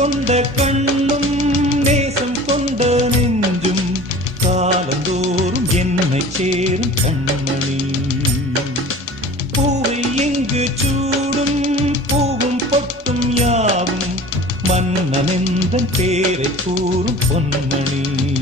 கொண்ட கண்ணும் நேசம் கொண்ட நெஞ்சும் காலந்தோறும் என்னை சேரும் கண்மணி. பூவை எங்கு சூடும் பூவும் பொட்டும் யாவும் மன்னனெந்தன் பேரை கூறும் பொன்மணி.